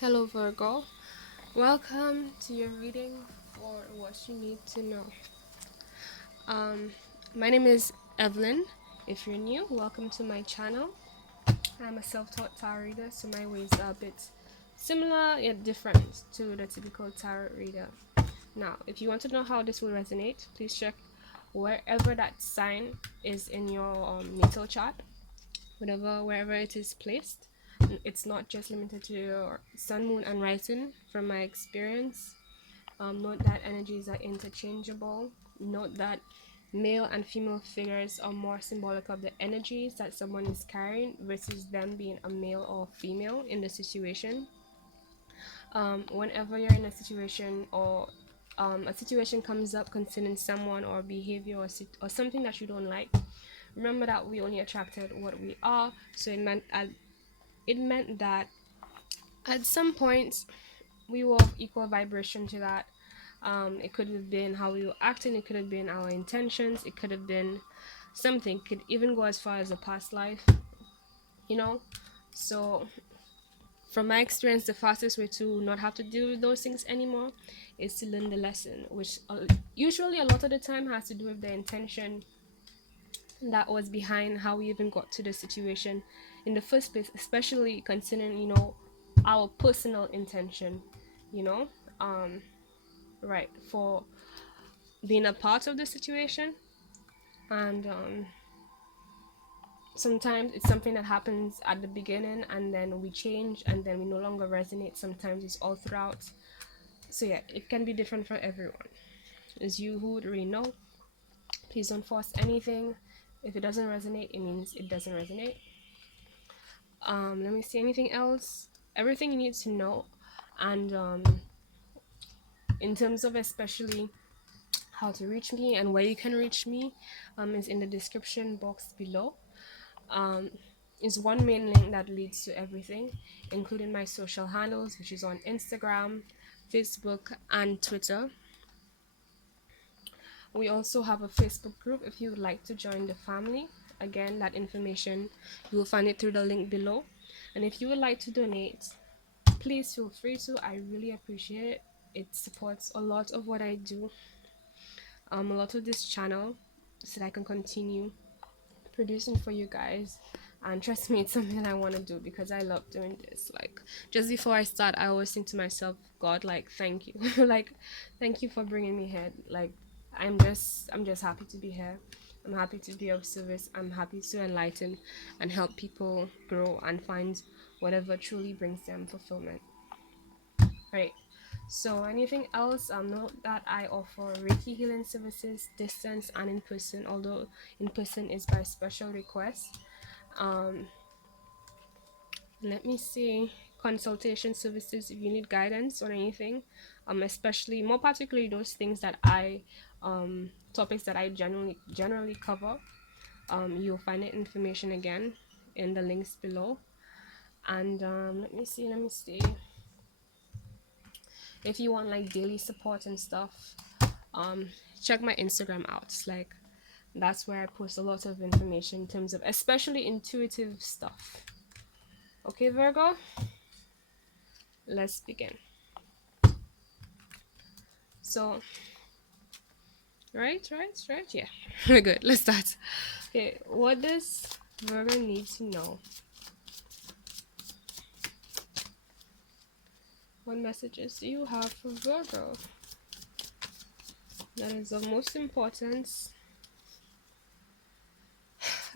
Hello, Virgo. Welcome to your reading for what you need to know. Um, my name is Evelyn. If you're new, welcome to my channel. I'm a self-taught tarot reader, so my ways are a bit similar yet different to the typical tarot reader. Now, if you want to know how this will resonate, please check wherever that sign is in your natal chart, wherever it is placed. It's not just limited to your sun, moon, and rising. From my experience, note that energies are interchangeable. Note that male and female figures are more symbolic of the energies that someone is carrying versus them being a male or female in the situation. Whenever you're in a situation or a situation comes up concerning someone or behavior or something that you don't like, remember that we only attracted what we are. So it meant that at some point we were of equal vibration to that. It could have been how we were acting, it could have been our intentions, it could have been something, could even go as far as a past life, you know. So from my experience, the fastest way to not have to deal with those things anymore is to learn the lesson, which usually a lot of the time has to do with the intention that was behind how we even got to the situation in the first place, especially considering, our personal intention, you know, um, right, for being a part of the situation. And sometimes it's something that happens at the beginning and then we change and then we no longer resonate. Sometimes it's all throughout. So yeah, it can be different for everyone. It's you who would really know. Please don't force anything. If it doesn't resonate, it means it doesn't resonate. Let me see, anything else, everything you need to know. And in terms of especially how to reach me and where you can reach me, is in the description box below. um, is one main link that leads to everything, including my social handles, which is on Instagram, Facebook, and Twitter. We also have a Facebook group if you would like to join the family. Again, that information you will find it through the link below. And if you would like to donate, please feel free to. I really appreciate it. It supports a lot of what I do, a lot of this channel, so that I can continue producing for you guys. And trust me, it's something I want to do because I love doing this. Like, just before I start, I always think to myself, God, like, thank you. Like, thank you for bringing me here. Like, I'm just happy to be here. I'm happy to be of service. I'm happy to enlighten and help people grow and find whatever truly brings them fulfillment. Right. So anything else, note that I offer Reiki healing services, distance and in person, although in person is by special request. um Let me see, consultation services if you need guidance on anything, especially more particularly those things that I topics that I generally cover. You'll find the information again in the links below. And let me see, if you want like daily support and stuff, um check my Instagram out. It's like, that's where I post a lot of information in terms of especially intuitive stuff. Okay, Virgo, let's begin. So right, yeah. We're good, let's start. Okay, what does Virgo need to know? What messages do you have for Virgo that is of most importance,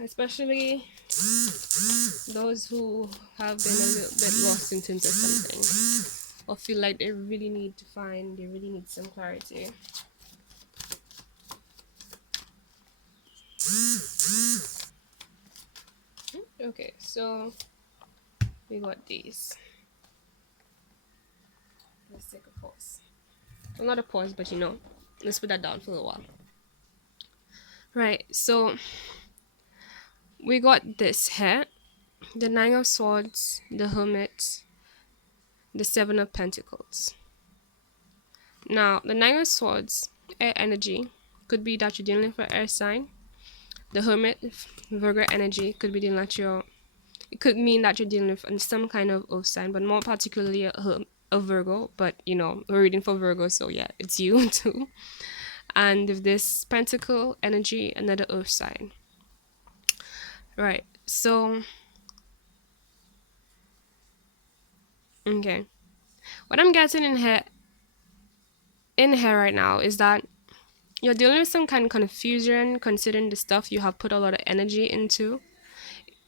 especially those who have been a little bit lost in terms of something or feel like they really need some clarity? Okay, so we got these. Let's take a pause. Well, not a pause, but let's put that down for a while. Right, so we got this here: the Nine of Swords, the Hermit, the Seven of Pentacles. Now, the Nine of Swords, air energy, could be that you're dealing with an air sign. The Hermit, Virgo energy, could be dealing with your It could mean that you're dealing with some kind of earth sign, but more particularly a Virgo. But you know, we're reading for Virgo, so yeah, it's you too. And with this pentacle energy, another earth sign. Right. So, okay. What I'm getting in here right now is that you're dealing with some kind of confusion considering the stuff you have put a lot of energy into,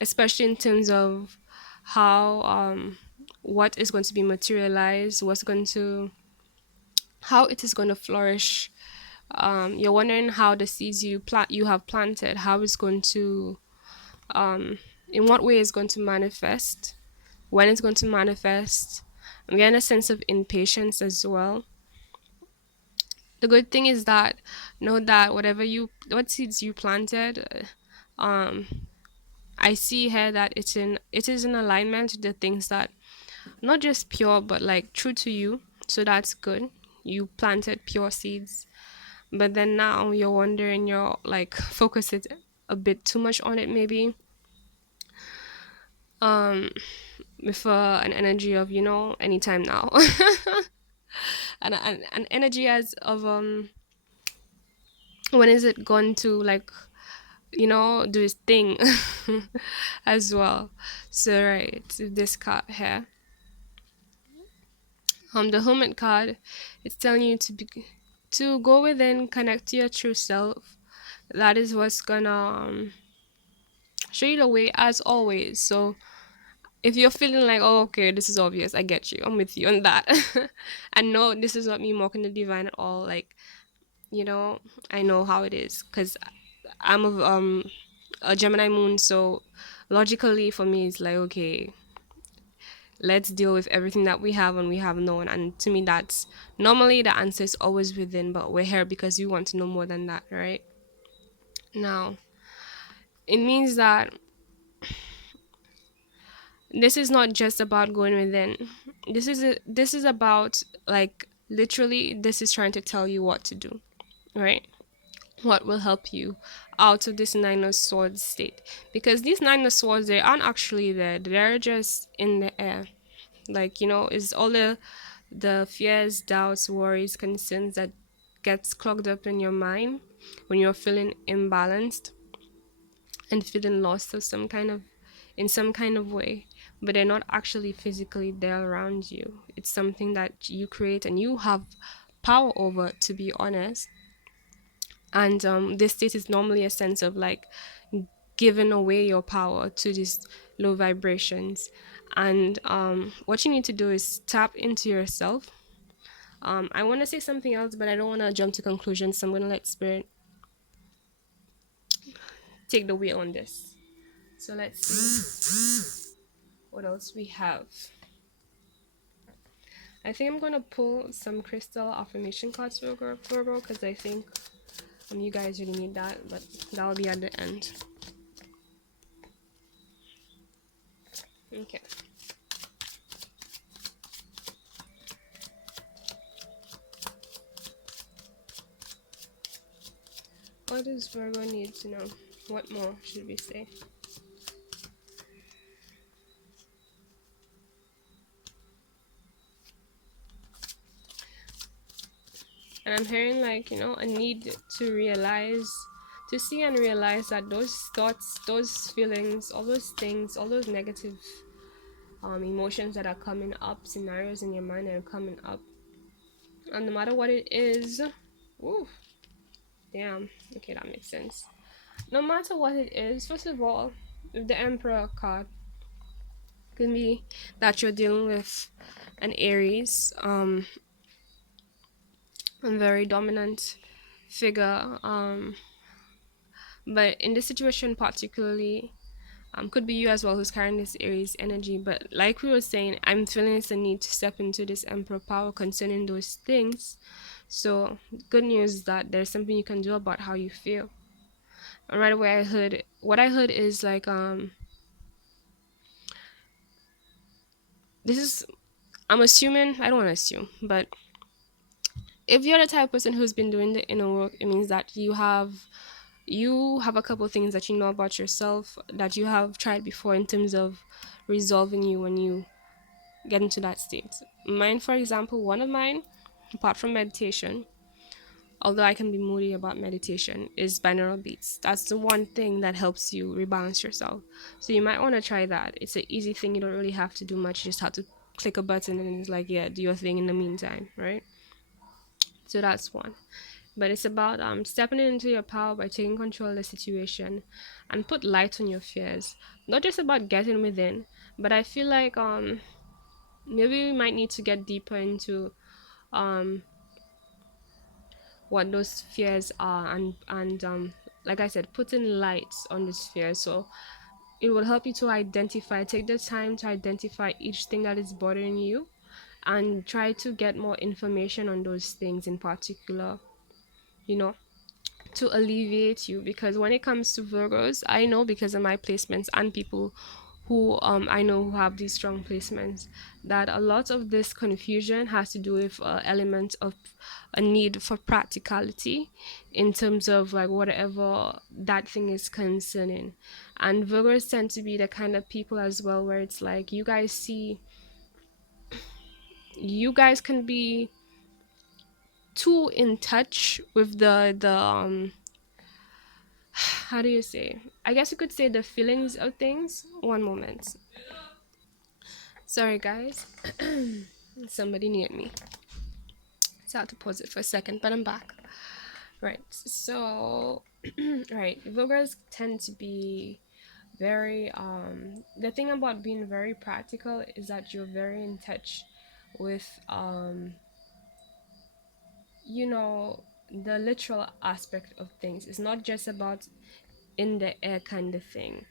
especially in terms of how what is going to be materialized, how it is going to flourish. You're wondering how the seeds you have planted, how it's going to in what way it's going to manifest, when it's going to manifest. I'm getting a sense of impatience as well. The good thing is that know that what seeds you planted, um I see here that it is in alignment with the things that not just pure but like true to you. So that's good. You planted pure seeds, but then now you're wondering, you're like focused a bit too much on it maybe, um with an energy of, anytime now. And an energy as of when is it going to like, do its thing as well. So right, this card here, the Hermit card, it's telling you to go within, connect to your true self. That is what's gonna show you the way as always. So if you're feeling like, oh, okay, this is obvious, I get you, I'm with you on that. And no, this is not me mocking the divine at all. Like, you know, I know how it is because I'm a Gemini moon, so logically for me it's like, okay, let's deal with everything that we have and we have known. And to me, that's normally the answer is always within, but we're here because we want to know more than that, right? Now, it means that this is not just about going within. This is about like literally this is trying to tell you what to do, right? What will help you out of this nine of swords state, because these nine of swords, they aren't actually there, they're just in the air. Like, is all the fears, doubts, worries, concerns that gets clogged up in your mind when you're feeling imbalanced and feeling lost of some kind of in some kind of way, but they're not actually physically there around you. It's something that you create and you have power over, to be honest. And this state is normally a sense of like giving away your power to these low vibrations. And what you need to do is tap into yourself. I want to say something else, but I don't want to jump to conclusions, so I'm going to let spirit take the wheel on this. So let's see what else we have. I think I'm going to pull some crystal affirmation cards for Virgo, because I think you guys really need that, but that'll be at the end. Okay. What does Virgo need to know? What more should we say? And I'm hearing like, a need to see and realize that those thoughts, those feelings, all those things, all those negative emotions that are coming up, scenarios in your mind that are coming up, and no matter what it is, woo, damn, okay, that makes sense. No matter what it is, first of all, with the Emperor card, can be that you're dealing with an Aries, a very dominant figure, but in this situation particularly, could be you as well who's carrying this Aries energy. But like we were saying, I'm feeling it's a need to step into this Emperor power concerning those things. So good news is that there's something you can do about how you feel. And right away what I heard is like this is, I'm assuming, I don't want to assume, but if you're the type of person who's been doing the inner work, it means that you have You have a couple things that you know about yourself that you have tried before in terms of resolving you when you get into that state. Mine, for example, one of mine, apart from meditation, although I can be moody about meditation, is binaural beats. That's the one thing that helps you rebalance yourself. So you might want to try that. It's an easy thing. You don't really have to do much. You just have to click a button and it's like, yeah, do your thing in the meantime, right? So that's one. But it's about stepping into your power by taking control of the situation and put light on your fears. Not just about getting within, but I feel like maybe we might need to get deeper into um what those fears are, and like I said, putting lights on these fears. So it will help you to identify, take the time to identify each thing that is bothering you and try to get more information on those things in particular, you know, to alleviate you. Because when it comes to Virgos, I know because of my placements and people who I know who have these strong placements, that a lot of this confusion has to do with element of a need for practicality in terms of like whatever that thing is concerning. And Virgos tend to be the kind of people as well where it's like you guys can be too in touch with the how do you say, I guess you could say the feelings of things. One moment, sorry guys. Somebody near me, so I had to pause it for a second, but I'm back. Right, so right, Virgos tend to be very the thing about being very practical is that you're very in touch with you know, the literal aspect of things. It's not just about in the air kind of thing.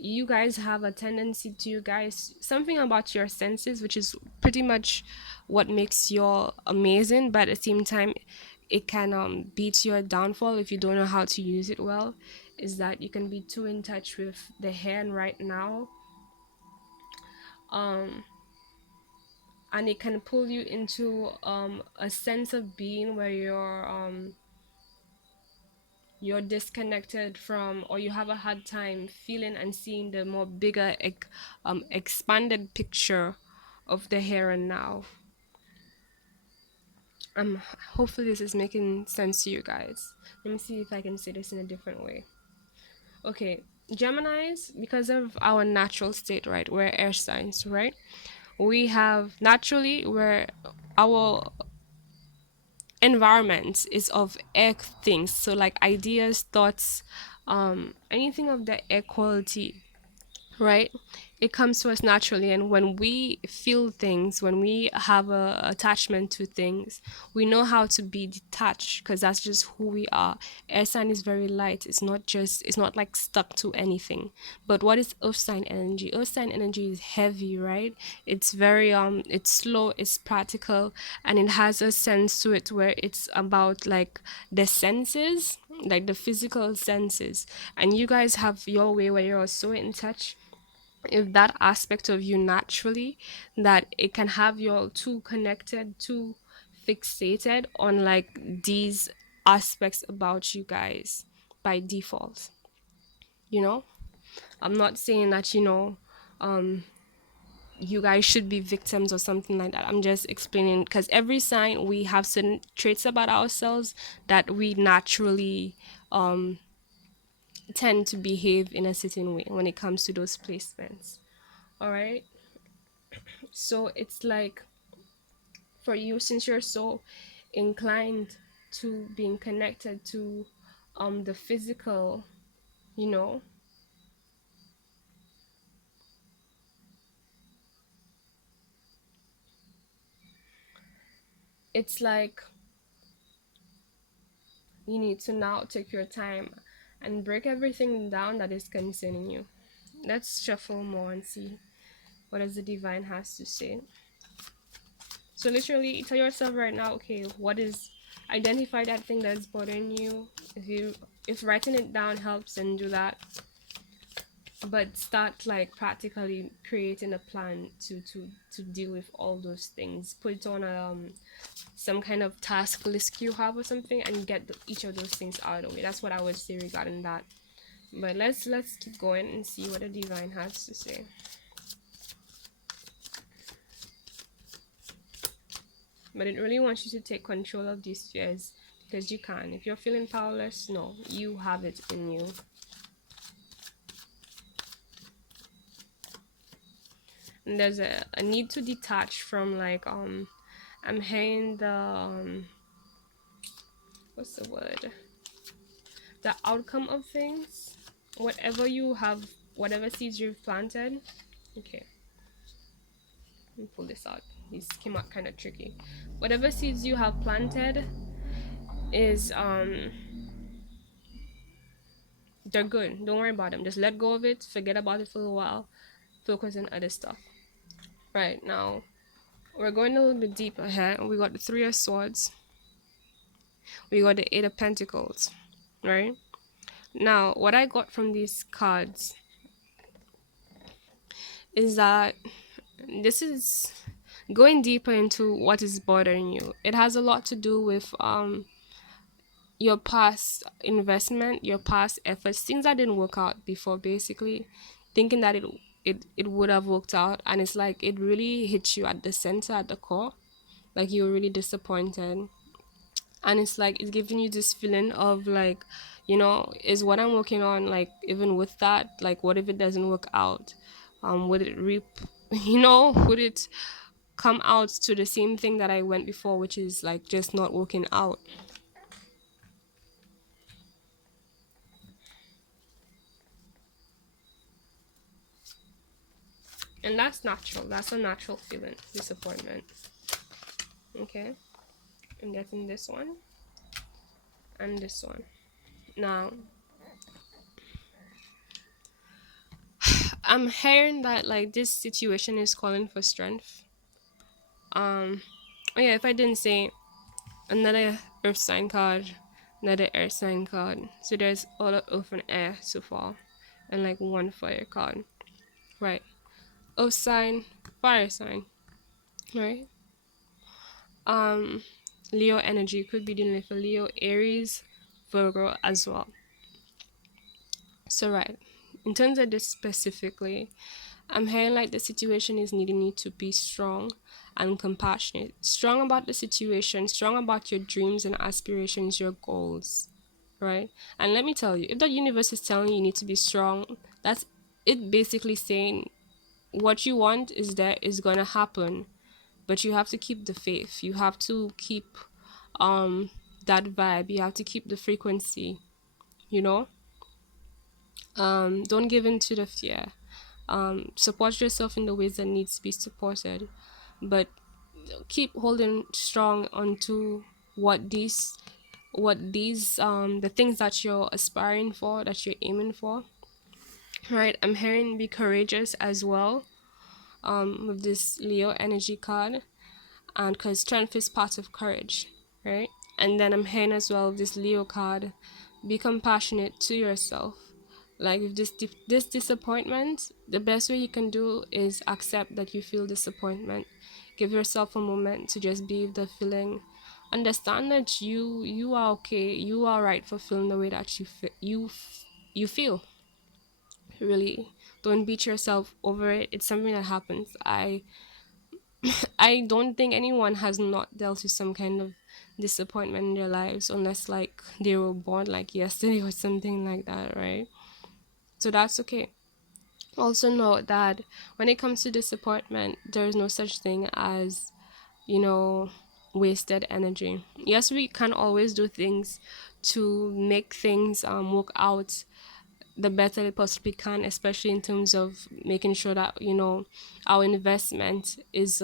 You guys have a tendency to, you guys, something about your senses, which is pretty much what makes you amazing, but at the same time it can beat your downfall if you don't know how to use it well, is that you can be too in touch with the hand right now, um and it can pull you into a sense of being where you're disconnected from, or you have a hard time feeling and seeing the more bigger expanded picture of the here and now. um Hopefully this is making sense to you guys. Let me see if I can say this in a different way. Okay, Geminis, because of our natural state, right, we're air signs, right? We have naturally, where our environment is of air things, so like ideas, thoughts, anything of the air quality, right? It comes to us naturally, and when we feel things, when we have a attachment to things, we know how to be detached because that's just who we are. Air sign is very light. It's not like stuck to anything. But what is earth sign energy? Earth sign energy is heavy, right? It's very it's slow, it's practical, and it has a sense to it where it's about like the senses, like the physical senses. And you guys have your way where you're so in touch if that aspect of you naturally, that it can have you all too connected, too fixated on like these aspects about you guys by default, you know. I'm not saying that, you know, um you guys should be victims or something like that. I'm just explaining because every sign we have certain traits about ourselves that we naturally um tend to behave in a certain way when it comes to those placements. All right, so it's like for you, since you're so inclined to being connected to the physical, you know, it's like you need to now take your time and break everything down that is concerning you. Let's shuffle more and see what does the divine has to say. So literally tell yourself right now, okay, what is, identify that thing that's bothering you. If writing it down helps, then do that. but start like practically creating a plan to deal with all those things. Put on some kind of task list you have or something, and get each of those things out of the way. That's what I would say regarding that. But let's keep going and see what the divine has to say. But it really wants you to take control of these fears, because you can. If you're feeling powerless, no, you have it in you. And there's a need to detach from like I'm hearing the what's the word, the outcome of things. Whatever you have, whatever seeds you've planted. Okay, let me pull this out. These came out kind of tricky. Whatever seeds you have planted is they're good. Don't worry about them. Just let go of it. Forget about it for a while. Focus on other stuff. Right now, we're going a little bit deeper here. We got the Three of Swords. We got the Eight of Pentacles. Right now, what I got from these cards is that this is going deeper into what is bothering you. It has a lot to do with your past investment, your past efforts, things that didn't work out before, basically thinking that it would have worked out, and it's like it really hits you at the center, at the core, like you were really disappointed. And it's like it's giving you this feeling of like, is what I'm working on, like even with that, like what if it doesn't work out? Would it reap would it come out to the same thing that I went before, which is like just not working out? And that's natural. That's a natural feeling, disappointment. Okay, I'm getting this one and this one. Now, I'm hearing that like this situation is calling for strength. Oh yeah, if I didn't say, another earth sign card, another air sign card. So there's all of earth and air so far, and like one fire card. Right. Earth sign, fire sign. Right. Um, Leo energy could be dealing with a Leo, Aries, Virgo as well. So right. In terms of this specifically, I'm hearing like the situation is needing you to be strong and compassionate. Strong about the situation, strong about your dreams and aspirations, your goals. Right? And let me tell you, if the universe is telling you you need to be strong, that's it basically saying what you want is there, is gonna happen. But you have to keep the faith. You have to keep um that vibe. You have to keep the frequency, you know? Don't give in to the fear. Support yourself in the ways that needs to be supported, but keep holding strong onto what these the things that you're aspiring for, that you're aiming for. Right, I'm hearing be courageous as well, with this Leo energy card, and because strength is part of courage, right? And then I'm hearing as well this Leo card, be compassionate to yourself. Like if this disappointment, the best way you can do is accept that you feel disappointment. Give yourself a moment to just be with the feeling. Understand that you are okay. You are right for feeling the way that you feel. Really, don't beat yourself over it. It's something that happens. I don't think anyone has not dealt with some kind of disappointment in their lives, unless like they were born like yesterday or something like that, right? So that's okay. Also know that when it comes to disappointment, there's no such thing as, you know, wasted energy. Yes, we can always do things to make things work out the better it possibly can, especially in terms of making sure that, our investment is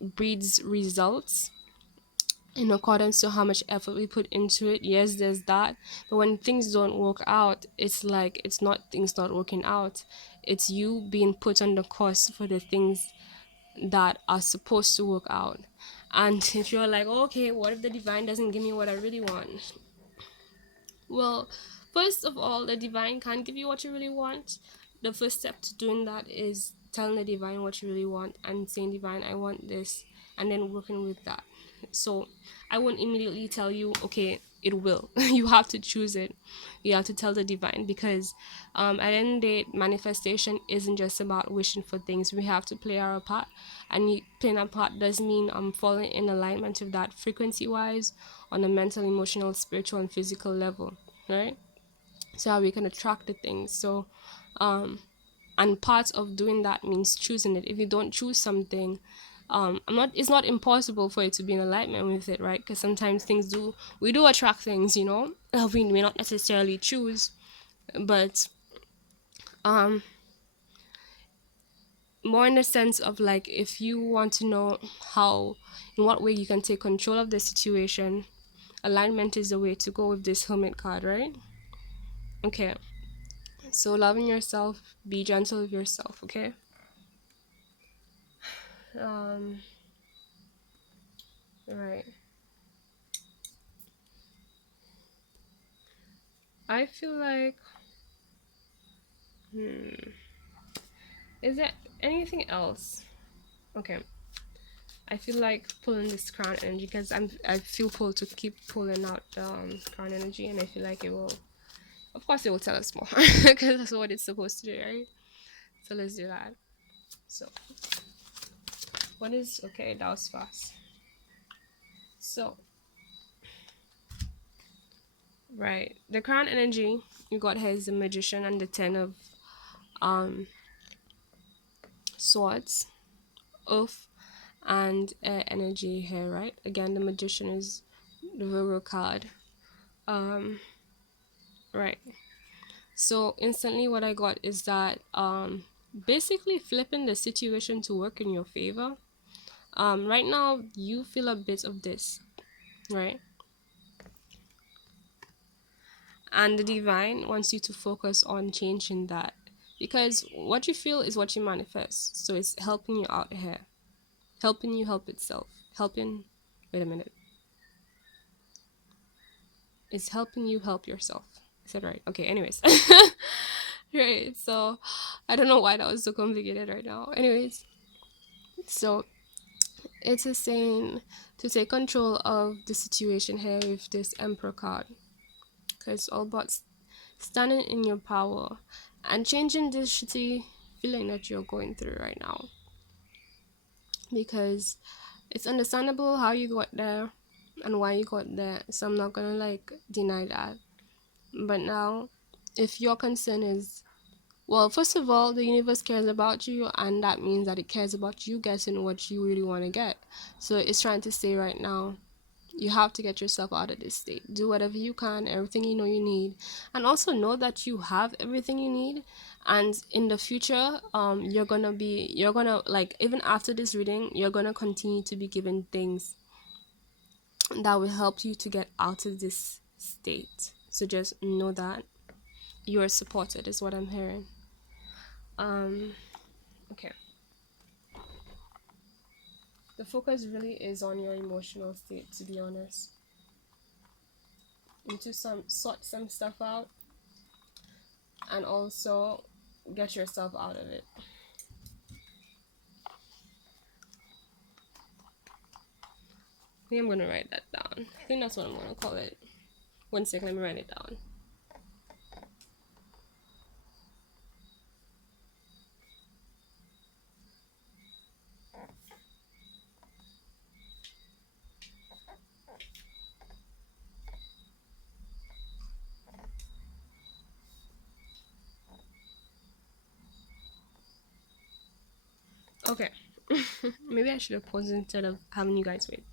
breeds results in accordance to how much effort we put into it. Yes, there's that. But when things don't work out, it's like it's not things not working out. It's you being put on the course for the things that are supposed to work out. And if you're like, okay, what if the divine doesn't give me what I really want? Well, first of all, the divine can't give you what you really want. the first step to doing that is telling the divine what you really want and saying, divine, I want this, and then working with that. So I won't immediately tell you, okay, it will. You have to choose it. You have to tell the divine, because at the end of the day, manifestation isn't just about wishing for things. We have to play our part, and playing our part does mean falling in alignment with that, frequency wise, on a mental, emotional, spiritual, and physical level, right? So how we can attract the things. So and part of doing that means choosing it. If you don't choose something, it's not impossible for it to be in alignment with it, right? Because sometimes we do attract things, we may not necessarily choose, but um more in the sense of, like, if you want to know how, in what way you can take control of the situation, alignment is the way to go with this Hermit card, right? Okay, so loving yourself, be gentle with yourself, okay? um right. I feel like, is there anything else? Okay, I feel like pulling this crown energy, because I feel pulled to keep pulling out the crown energy, and I feel like it will, of course it will tell us more, because that's what it's supposed to do, right? So let's do that. So what is, okay, that was fast. So right, the crown energy you got here is the Magician and the Ten of um swords, earth and air energy here, right? Again, the Magician is the Virgo card. um right. So instantly what I got is that basically flipping the situation to work in your favor. Right now you feel a bit of this, right? And the divine wants you to focus on changing that, because what you feel is what you manifest. So it's helping you out here, helping you help itself, helping, wait a minute, it's helping you help yourself. Is that right? Okay, anyways. Right, so I don't know why that was so complicated right now. Anyways, so it's a saying to take control of the situation here with this Emperor card, because it's all about standing in your power and changing this shitty feeling that you're going through right now, because it's understandable how you got there and why you got there, so I'm not gonna like deny that. But now, if your concern is, well, first of all, the universe cares about you, and that means that it cares about you getting what you really want to get. So it's trying to say right now, you have to get yourself out of this state. Do whatever you can, everything you know you need, and also know that you have everything you need. And in the future, you're gonna, like, even after this reading, you're gonna continue to be given things that will help you to get out of this state. So just know that you are supported, is what I'm hearing. Okay. The focus really is on your emotional state, to be honest. And to sort some stuff out, and also get yourself out of it. I think I'm gonna write that down. I think that's what I'm gonna call it. One second, let me write it down. Okay. Maybe I should have paused instead of having you guys wait.